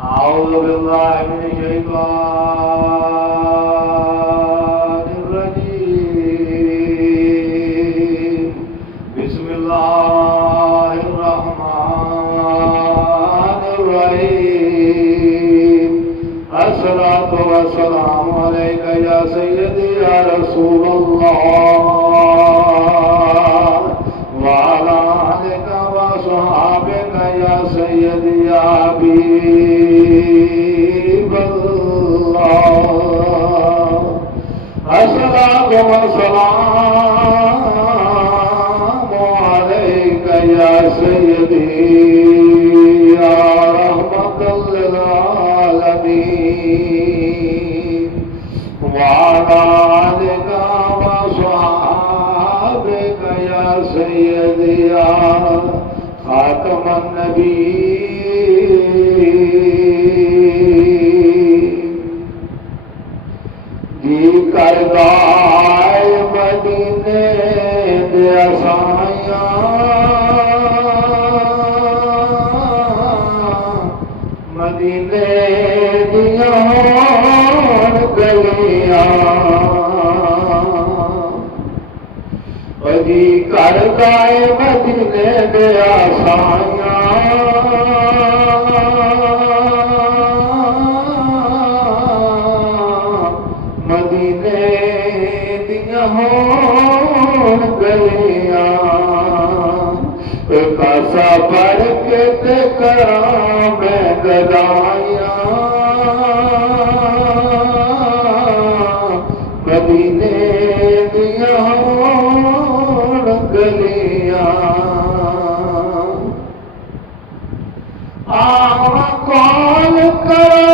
أعوذ بالله من الشيطان الرجيم. بسم الله الرحمن الرحيم. الصلاة والسلام عليك يا سيدي يا رسول الله وعلى آلك وصحابك يا سيدي يا حبيب الله. الصلاة والسلام عليك يا سيدي يا رحمة للعالمين وعلى آلك وصحابك يا سيدي يا خاتم النبيين. जी करदा मदीने दे असाया मदीने दिया गलियां जी करदा मदीने दे असाया मदीने दिया होन गलियां कासा भर के ते करा मैं गदाइया मदीने दिया होन गलियां आवा कौन करो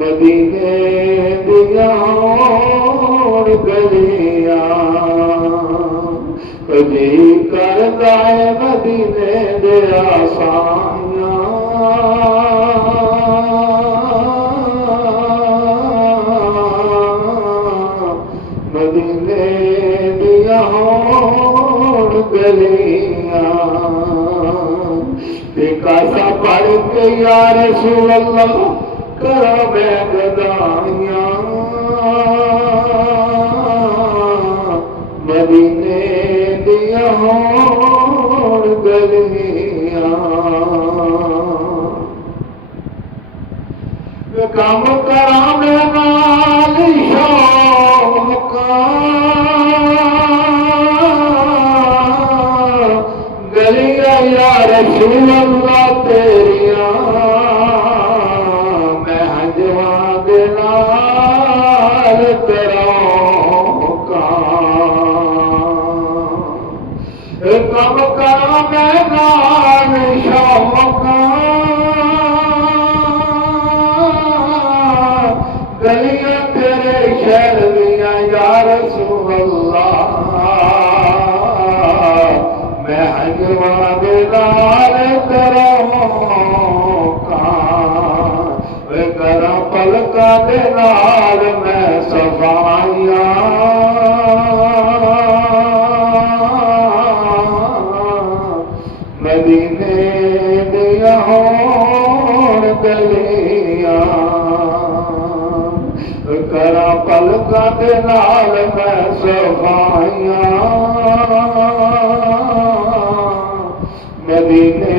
मदीने दिया गलियां कभी करदा मदीने दे आसाइयां मदीने दिया गलियां कासा पढ़ के या रसूल अल्लाह करा मैं गदाइयां मदीने दिया होन गलियां कम करा मैं नाल शौका गलियां या रसूल अल्लाह तेरिया मैं हजवा दे नाल तरोका कम करा मैं नाल शौका गलियां तेरे शहर दियां या रसूल अल्लाह मैं हजवा दे नाल तरोका करा पलका दे नाल मैं सफाइया मदीने दिया होन गलियां करा पलका दे नाल मैं सफाइया मदीने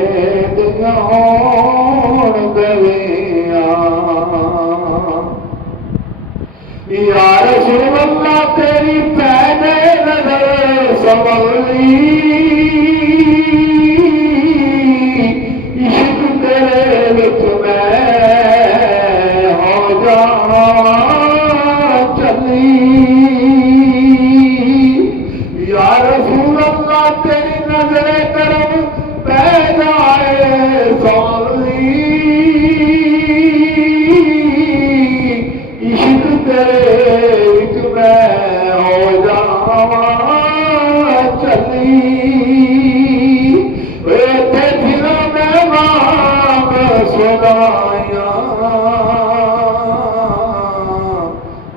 दिया होन गलियां या रसूल अल्लाह तेरी पैने नजर संभली इश्क तेरे विच मैं सदाइयां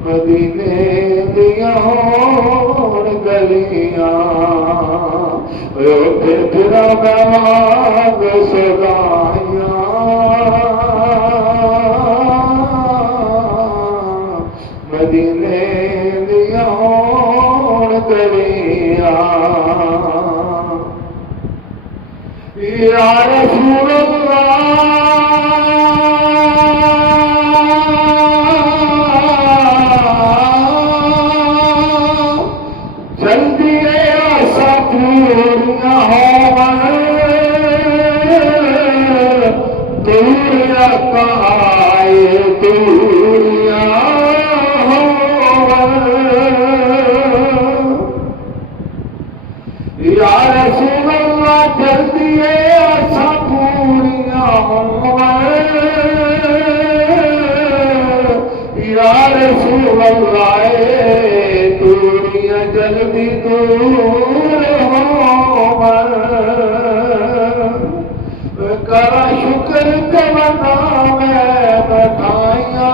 मदीने दियां होण गलियां उथे फिरा मैं मांग सदाइयां मदीने दियां होण गलियां या रसूल जल्दी आसा पूरियां होवन दूरियां आए दूरियां होवन या रसूल अल्लाह जल्दी आसा पूरियां होवन या रसूल अल्लाह दूरियां जल्दी दूर होवन करा शुक्र कवना मैं बधाइयां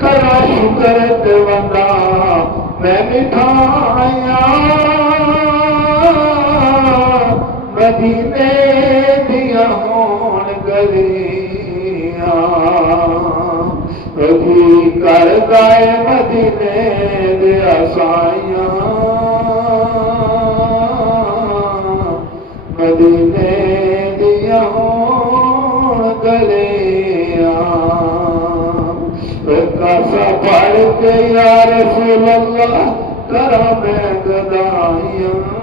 करा शुक्र कवना मैं मिठाइयां मदीने दियां होण गलियां कभी कर गाए मदीने दे आसाइयां मदीने दियां होण गलियां कासा पढ़ के या रसूल अल्लाह करा मैं गदाइयां